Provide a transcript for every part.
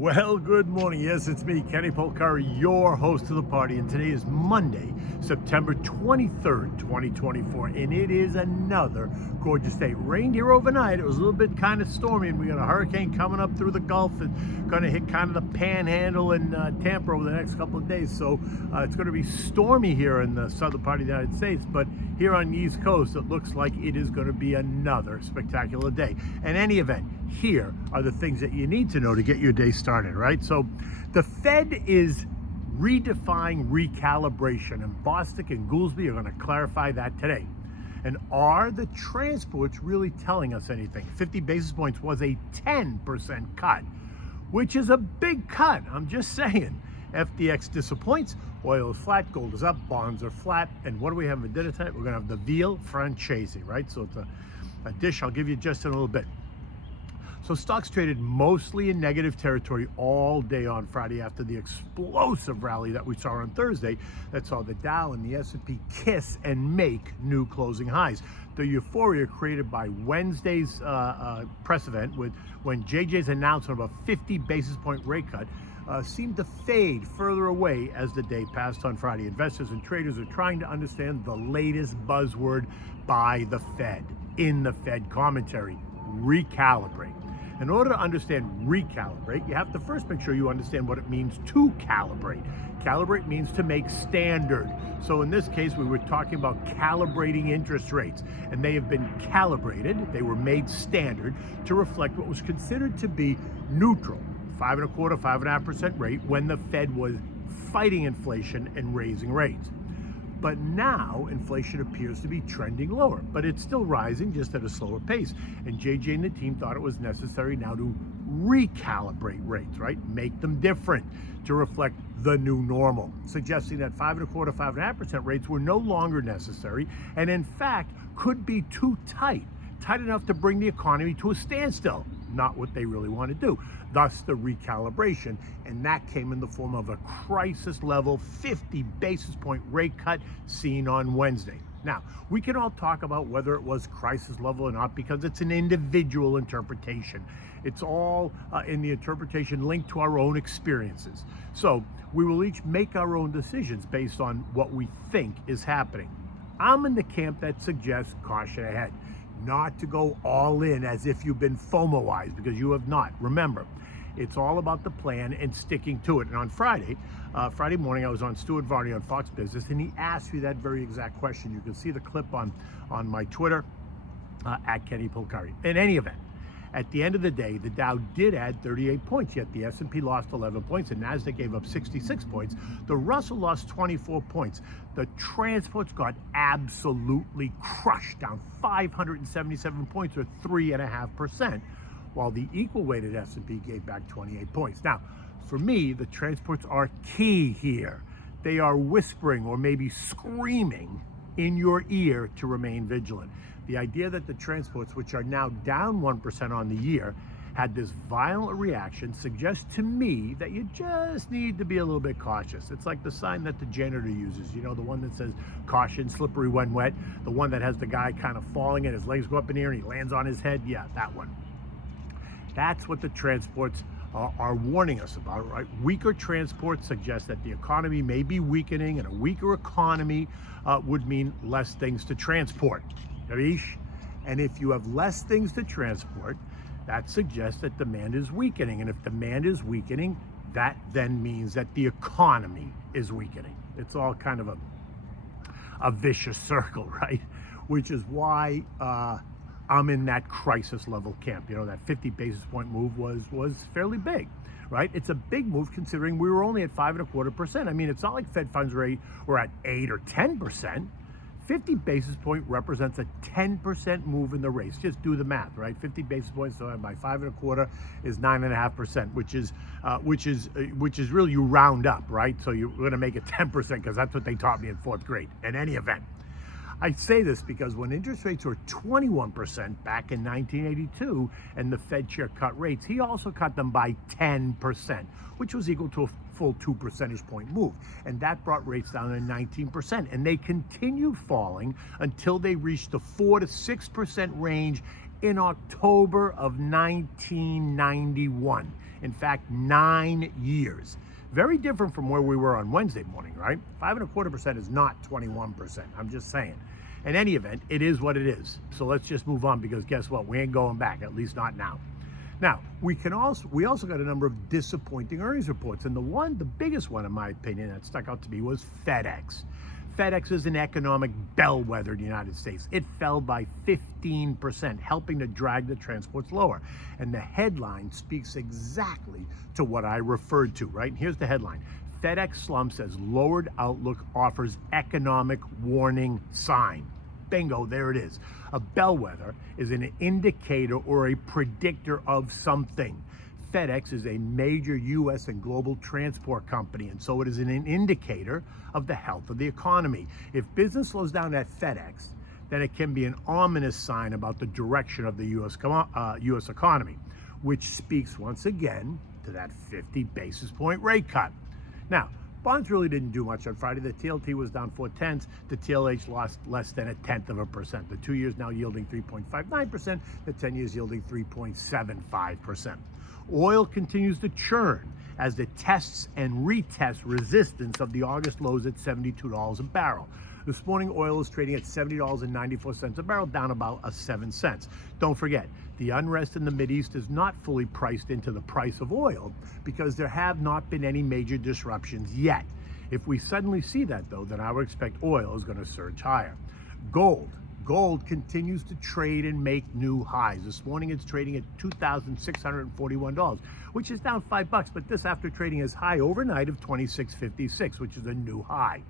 Well, good morning. Yes, it's me, Kenny Polcari, your host of the party, and today is Monday, September 23rd, 2024, and it is another gorgeous day. It rained here overnight. It was a little bit kind of stormy, and we got a hurricane coming up through the Gulf and going to hit kind of the Panhandle and Tampa over the next couple of days. So it's going to be stormy here in the southern part of the United States, but here on the East Coast, it looks like it is going to be another spectacular day. In any event, here are the things that you need to know to get your day started, right? So the Fed is redefining recalibration, and Bostic and Goolsbee are going to clarify that today. And are the transports really telling us anything? 50 basis points was a 10% cut, which is a big cut. I'm just saying. FDX disappoints, oil is flat, gold is up, bonds are flat, and what do we have for dinner tonight? We're going to have the veal francese, right? So it's a dish I'll give you just in a little bit. So stocks traded mostly in negative territory all day on Friday after the explosive rally that we saw on Thursday that saw the Dow and the S&P kiss and make new closing highs. The euphoria created by Wednesday's press event when JJ's announcement of a 50 basis point rate cut seemed to fade further away as the day passed on Friday. Investors and traders are trying to understand the latest buzzword by the Fed in the Fed commentary: recalibrate. In order to understand recalibrate, you have to first make sure you understand what it means to calibrate. Calibrate means to make standard. So in this case, we were talking about calibrating interest rates, and they have been calibrated. They were made standard to reflect what was considered to be neutral, 5.25%, 5.5% rate when the Fed was fighting inflation and raising rates. But now inflation appears to be trending lower, but it's still rising, just at a slower pace. And JJ and the team thought it was necessary now to recalibrate rates, right? Make them different to reflect the new normal, suggesting that 5.25%, 5.5% rates were no longer necessary, and in fact could be too tight enough to bring the economy to a standstill. Not what they really want to do. Thus the recalibration, and that came in the form of a crisis level 50 basis point rate cut seen on Wednesday. Now, we can all talk about whether it was crisis level or not because it's an individual interpretation. It's all in the interpretation linked to our own experiences. So we will each make our own decisions based on what we think is happening. I'm in the camp that suggests caution ahead. Not to go all in as if you've been FOMOized, because you have not. Remember, it's all about the plan and sticking to it. And on Friday morning, I was on Stuart Varney on Fox Business, and he asked me that very exact question. You can see the clip on my Twitter, at Kenny Polcari. In any event, at the end of the day, the Dow did add 38 points, yet the S&P lost 11 points, and Nasdaq gave up 66 points. The Russell lost 24 points. The transports got absolutely crushed, down 577 points, or 3.5%, while the equal-weighted S&P gave back 28 points. Now, for me, the transports are key here. They are whispering or maybe screaming in your ear to remain vigilant. The idea that the transports, which are now down 1% on the year, had this violent reaction suggests to me that you just need to be a little bit cautious. It's like the sign that the janitor uses, you know, the one that says caution, slippery when wet, the one that has the guy kind of falling and his legs go up in the air and he lands on his head. Yeah, that one. That's what the transports are warning us about, right? Weaker transports suggest that the economy may be weakening, and a weaker economy would mean less things to transport. And if you have less things to transport, that suggests that demand is weakening. And if demand is weakening, that then means that the economy is weakening. It's all kind of a vicious circle, right? Which is why I'm in that crisis level camp. You know, that 50 basis point move was fairly big, right? It's a big move considering we were only at 5.25%. I mean, it's not like Fed funds rate were at 8 or 10%. 50 basis point represents a 10% move in the race. Just do the math, right? 50 basis points divided by 5.25 is 9.5%, which is really, you round up, right? So you're going to make it 10% because that's what they taught me in fourth grade. In any event, I say this because when interest rates were 21% back in 1982 and the Fed chair cut rates, he also cut them by 10%, which was equal to a full 2 percentage point move. And that brought rates down to 19%. And they continued falling until they reached the 4 to 6% range in October of 1991. In fact, 9 years. Very different from where we were on Wednesday morning, right? 5.25% is not 21%. I'm just saying. In any event, it is what it is. So let's just move on, because guess what? We ain't going back, at least not now. Now, we also got a number of disappointing earnings reports, and the biggest one, in my opinion, that stuck out to me was FedEx. FedEx is an economic bellwether in the United States. It fell by 15%, helping to drag the transports lower. And the headline speaks exactly to what I referred to, right? Here's the headline. FedEx slumps as lowered outlook offers economic warning sign. Bingo, there it is. A bellwether is an indicator or a predictor of something. FedEx is a major U.S. and global transport company, and so it is an indicator of the health of the economy. If business slows down at FedEx, then it can be an ominous sign about the direction of the U.S. economy, which speaks once again to that 50 basis point rate cut. Now, bonds really didn't do much on Friday. The TLT was down 0.4. The TLH lost less than 0.1%. The 2 years now yielding 3.59%. The 10 years yielding 3.75%. Oil continues to churn as it tests and retests resistance of the August lows at $72 a barrel. This morning, oil is trading at $70.94 a barrel, down about 7 cents. Don't forget, the unrest in the Mideast is not fully priced into the price of oil because there have not been any major disruptions yet. If we suddenly see that, though, then I would expect oil is going to surge higher. Gold continues to trade and make new highs. This morning it's trading at $2,641, which is down $5, but this after trading as high overnight of $26.56, which is a new high.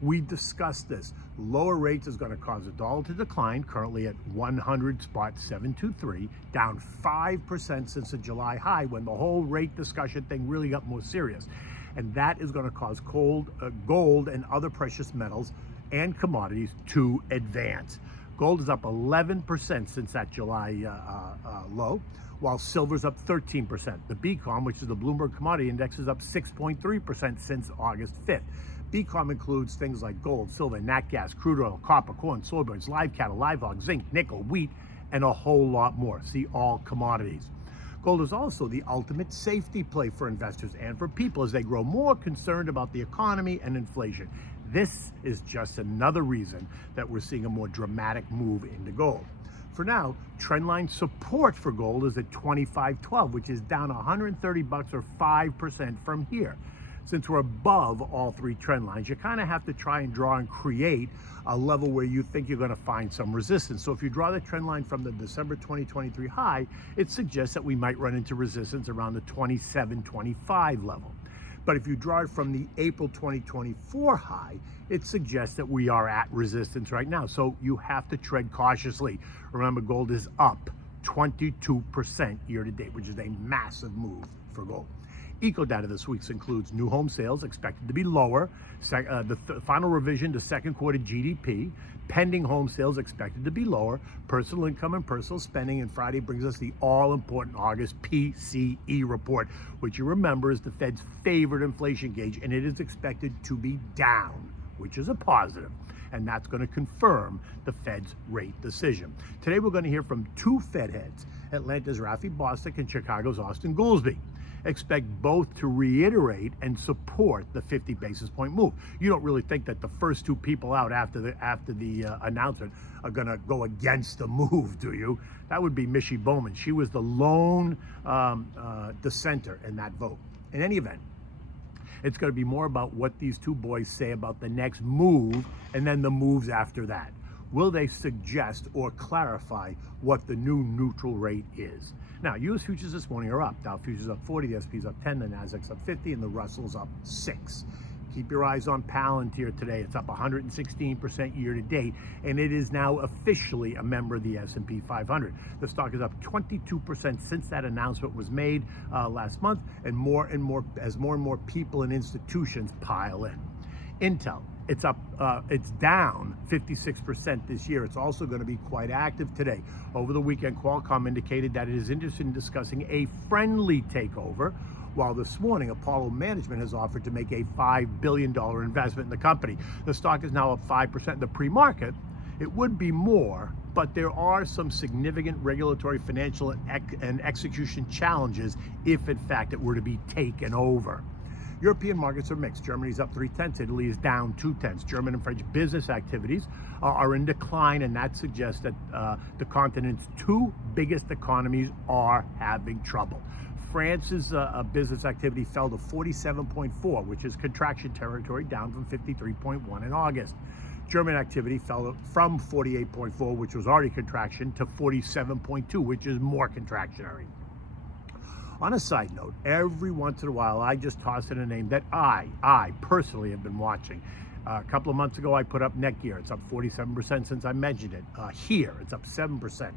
We discussed this. Lower rates is going to cause the dollar to decline, currently at 100.723, down 5% since the July high when the whole rate discussion thing really got more serious. And that is going to cause gold and other precious metals and commodities to advance. Gold is up 11% since that July low, while silver's up 13%. The BCOM, which is the Bloomberg Commodity Index, is up 6.3% since August 5th. BCOM includes things like gold, silver, nat gas, crude oil, copper, corn, soybeans, live cattle, live hogs, zinc, nickel, wheat, and a whole lot more. See all commodities. Gold is also the ultimate safety play for investors and for people as they grow more concerned about the economy and inflation. This is just another reason that we're seeing a more dramatic move into gold. For now, trendline support for gold is at 25.12, which is down $130 or 5% from here. Since we're above all three trend lines, you kind of have to try and draw and create a level where you think you're going to find some resistance. So if you draw the trend line from the December 2023 high, it suggests that we might run into resistance around the 27.25 level. But if you draw it from the April 2024 high, it suggests that we are at resistance right now. So you have to tread cautiously. Remember, gold is up 22% year to date, which is a massive move for gold. Eco data this week includes new home sales expected to be lower, the final revision to second quarter GDP, pending home sales expected to be lower, personal income and personal spending, and Friday brings us the all-important August PCE report, which you remember is the Fed's favorite inflation gauge, and it is expected to be down, which is a positive. And that's going to confirm the Fed's rate decision. Today we're going to hear from two Fed heads, Atlanta's Rafi Bostic and Chicago's Austin Goolsbee. Expect both to reiterate and support the 50 basis point move. You don't really think that the first two people out after the announcement are going to go against the move, do you? That would be Michie Bowman. She was the lone dissenter in that vote. In any event, it's going to be more about what these two boys say about the next move and then the moves after that. Will they suggest or clarify what the new neutral rate is? Now, U.S. futures this morning are up. Dow futures up 40, the S&P's up 10, the Nasdaq's up 50, and the Russell's up 6. Keep your eyes on Palantir today. It's up 116% year to date, and it is now officially a member of the S&P 500. The stock is up 22% since that announcement was made last month, and more and more people and institutions pile in. Intel, it's down 56% this year. It's also going to be quite active today. Over the weekend, Qualcomm indicated that it is interested in discussing a friendly takeover, while this morning, Apollo Management has offered to make a $5 billion investment in the company. The stock is now up 5% in the pre-market, It would be more, but there are some significant regulatory, financial, and execution challenges if, in fact, it were to be taken over. European markets are mixed. Germany's up 0.3, Italy is down 0.2. German and French business activities are in decline, and that suggests that the continent's two biggest economies are having trouble. France's business activity fell to 47.4, which is contraction territory, down from 53.1 in August. German activity fell from 48.4, which was already contraction, to 47.2, which is more contractionary. On a side note, every once in a while, I just toss in a name that I personally have been watching. A couple of months ago, I put up Netgear. It's up 47% since I mentioned it. Here, it's up 7%.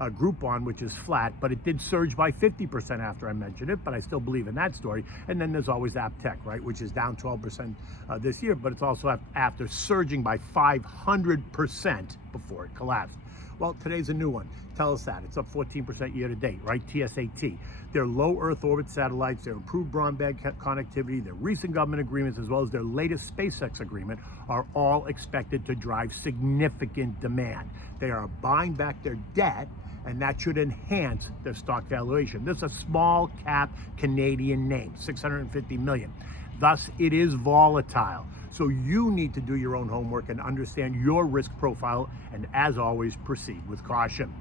Groupon, which is flat, but it did surge by 50% after I mentioned it, but I still believe in that story. And then there's always AppTech, right, which is down 12% this year, but it's also after surging by 500% before it collapsed. Well, today's a new one. Telesat, it's up 14% year to date, right? TSAT. Their low Earth orbit satellites, their improved broadband connectivity, their recent government agreements, as well as their latest SpaceX agreement are all expected to drive significant demand. They are buying back their debt, and that should enhance their stock valuation. This is a small cap Canadian name, 650 million. Thus, it is volatile. So you need to do your own homework and understand your risk profile, and as always, proceed with caution.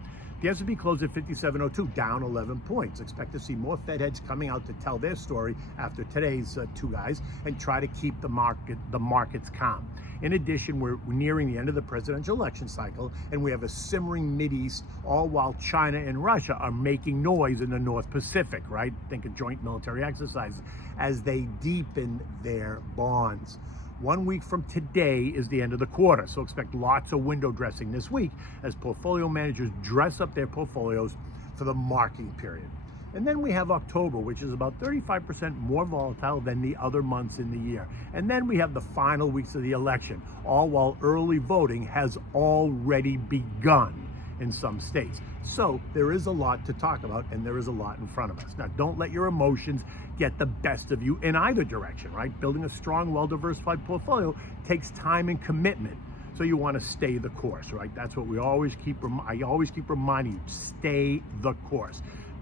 The S&P closed at 5702, down 11 points. Expect to see more Fed heads coming out to tell their story after today's two guys and try to keep the markets calm. In addition, we're nearing the end of the presidential election cycle, and we have a simmering Mideast, all while China and Russia are making noise in the North Pacific, right? Think of joint military exercises as they deepen their bonds. 1 week from today is the end of the quarter, so expect lots of window dressing this week as portfolio managers dress up their portfolios for the marking period. And then we have October, which is about 35% more volatile than the other months in the year. And then we have the final weeks of the election, all while early voting has already begun in some states. So there is a lot to talk about, and there is a lot in front of us. Now, don't let your emotions get the best of you in either direction, right? Building a strong, well-diversified portfolio takes time and commitment. So you want to stay the course, right? That's what I always keep reminding you, stay the course.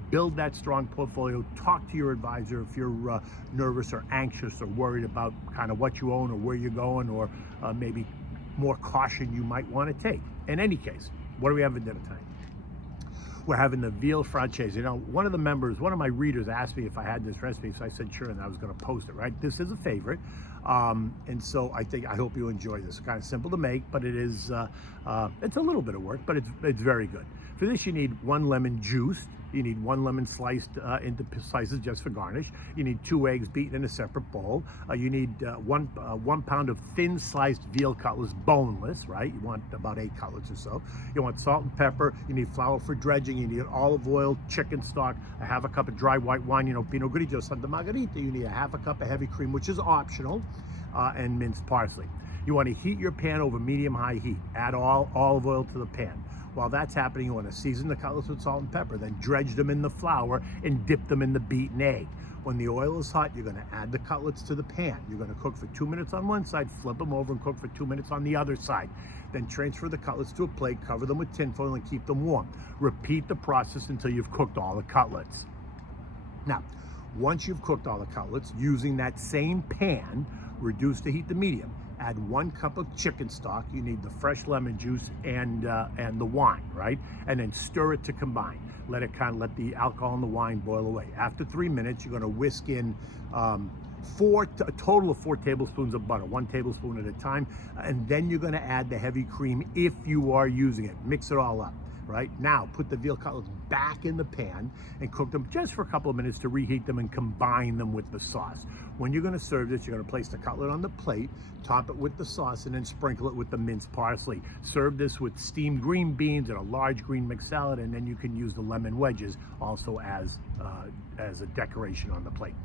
Build that strong portfolio. Talk to your advisor if you're nervous or anxious or worried about kind of what you own or where you're going, or maybe more caution you might want to take. In any case, what do we have for dinner tonight? We're having the veal francese. You know, one of my readers asked me if I had this recipe, so I said sure, and I was going to post it, right? This is a favorite, and so I hope you enjoy this. It's kind of simple to make, but it is, it's a little bit of work, but it's very good. For this, you need 1 lemon juiced. You need 1 lemon sliced into slices just for garnish. You need 2 eggs beaten in a separate bowl. You need 1 pound of thin sliced veal cutlets, boneless, right? You want about 8 cutlets or so. You want salt and pepper. You need flour for dredging. You need olive oil, chicken stock, a half a cup of dry white wine, Pinot Grigio, Santa Margherita. You need a half a cup of heavy cream, which is optional, and minced parsley. You want to heat your pan over medium-high heat. Add all olive oil to the pan. While that's happening, you want to season the cutlets with salt and pepper, then dredge them in the flour and dip them in the beaten egg. When the oil is hot, you're going to add the cutlets to the pan. You're going to cook for 2 minutes on one side, flip them over and cook for 2 minutes on the other side. Then transfer the cutlets to a plate, cover them with tinfoil and keep them warm. Repeat the process until you've cooked all the cutlets. Now, once you've cooked all the cutlets, using that same pan, reduce the heat to medium. Add 1 cup of chicken stock. You need the fresh lemon juice and the wine, right? And then stir it to combine. Let the alcohol and the wine boil away. After 3 minutes, you're going to whisk in a total of 4 tablespoons of butter, 1 tablespoon at a time. And then you're going to add the heavy cream if you are using it. Mix it all up. Right now, put the veal cutlets back in the pan and cook them just for a couple of minutes to reheat them and combine them with the sauce. When you're going to serve this, you're going to place the cutlet on the plate, top it with the sauce, and then sprinkle it with the minced parsley. Serve this with steamed green beans and a large green mixed salad, and then you can use the lemon wedges also as a decoration on the plate.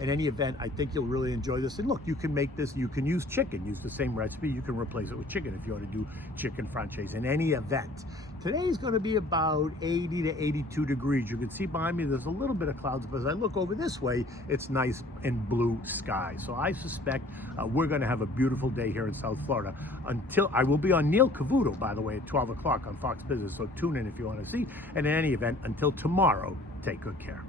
In any event, I think you'll really enjoy this. And look, you can make this, you can use chicken, use the same recipe. You can replace it with chicken if you want to do chicken franchise. In any event, today is going to be about 80 to 82 degrees. You can see behind me, there's a little bit of clouds, but as I look over this way, it's nice and blue sky. So I suspect we're going to have a beautiful day here in South Florida. Until I will be on Neil Cavuto, by the way, at 12 o'clock on Fox Business. So tune in if you want to see. And in any event, until tomorrow, take good care.